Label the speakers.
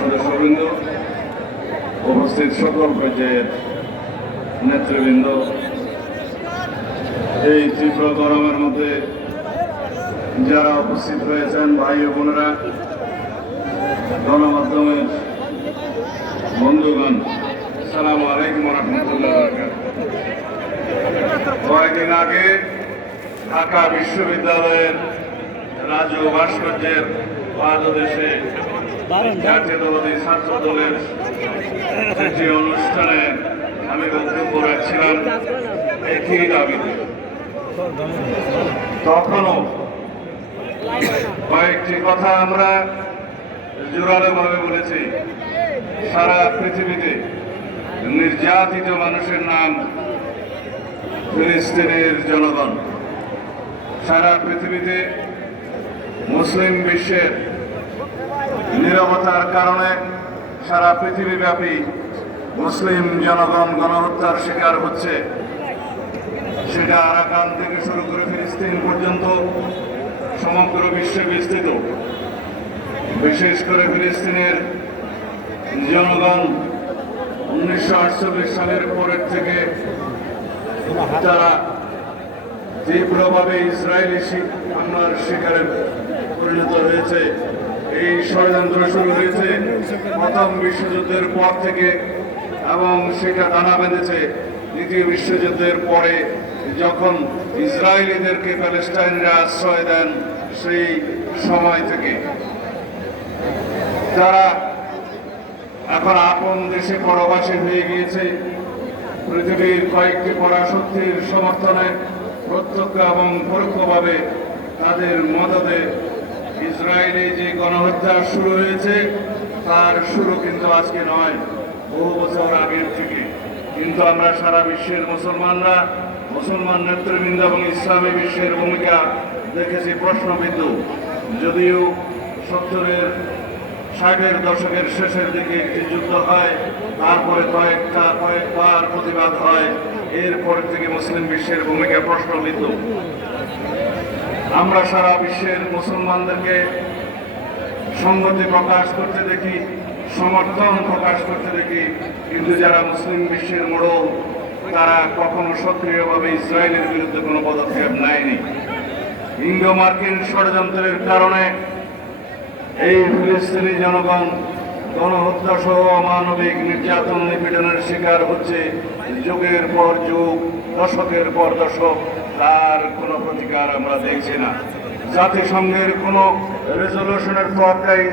Speaker 1: সদস্যবৃন্দ, উপস্থিত সকল পর্যায়ের নেতৃবৃন্দ, এই তীব্র গরমের মধ্যে যারা উপস্থিত হয়েছেন ভাই ও বোনেরা, গণমাধ্যমের বন্ধুগণ, সালাম আলাইকুম কয়েকদিন আগে ঢাকা বিশ্ববিদ্যালয়ের রাজু ভাস্কর্যের পাদদেশে জাতীয়তাবাদী ছাত্র দলের একটি অনুষ্ঠানে আমি বক্তব্য রাখছিলাম, একই দাবিতে। তখনও কয়েকটি কথা আমরা জোরালোভাবে বলেছি। সারা পৃথিবীতে নির্যাতিত মানুষের নাম ফিলিস্তিনের জনগণ। সারা পৃথিবীতে মুসলিম বিশ্বের নিরবতার কারণে সারা পৃথিবীব্যাপী মুসলিম জনগণ গণহত্যার শিকার হচ্ছে। সেটা আরাকান থেকে শুরু করে ফিলিস্তিন পর্যন্ত, সমগ্র বিশ্বে বিস্তৃত। বিশেষ করে ফিলিস্তিনের জনগণ উনিশশো আটচল্লিশ সালের পরের থেকে তারা তীব্রভাবে ইসরায়েলি হামলার শিকারে পরিণত হয়েছে। এই ষড়যন্ত্র শুরু হয়েছে। প্রথম বিশ্বযুদ্ধের পর থেকে এবং সেটা টানা বেঁধেছে। দ্বিতীয় বিশ্বযুদ্ধের পরে যখন ইসরায়েলিদেরকে প্যালেস্টাইনরা আশ্রয় দেন, সেই সময় থেকে তারা এখন আপন দেশে পরবাসী হয়ে গিয়েছে। পৃথিবীর কয়েকটি পরাশক্তির সমর্থনে প্রত্যক্ষ এবং পরোক্ষভাবে তাদের মদতে ইসরায়েলে যে গণহত্যা শুরু হয়েছে। তার শুরু কিন্তু আজকে নয়, বহু বছর আগের থেকে। কিন্তু আমরা সারা বিশ্বের মুসলমানরা, মুসলমান নেতৃবৃন্দ এবং ইসলামী বিশ্বের ভূমিকা দেখেছি প্রশ্নবিদ্ধ। যদিও সত্তরের, ষাটের দশকের শেষের দিকে একটি যুদ্ধ হয়, তারপরে কয়েকটা, কয়েকবার প্রতিবাদ হয়, এরপরে থেকে মুসলিম বিশ্বের ভূমিকা প্রশ্নবিদ্ধ। আমরা সারা বিশ্বের মুসলমানদেরকে সংহতি প্রকাশ করতে দেখি, সমর্থন প্রকাশ করতে দেখি, কিন্তু যারা মুসলিম বিশ্বের মোড়ল, তারা কখনো সক্রিয়ভাবে ইসরায়েলের বিরুদ্ধে কোনো পদক্ষেপ নেয়নি। ইঙ্গো মার্কিন ষড়যন্ত্রের কারণে এই ফিলিস্তিনি জনগণ গণহত্যা সহ অমানবিক নির্যাতন নিপীড়নের শিকার হচ্ছে। যুগের পর যুগ, দশকের পর দশক, তার কোনো প্রতিকার আমরা দেখছি না। জাতিসংঘের কোনো রেজলিউশনের পর্যায়ে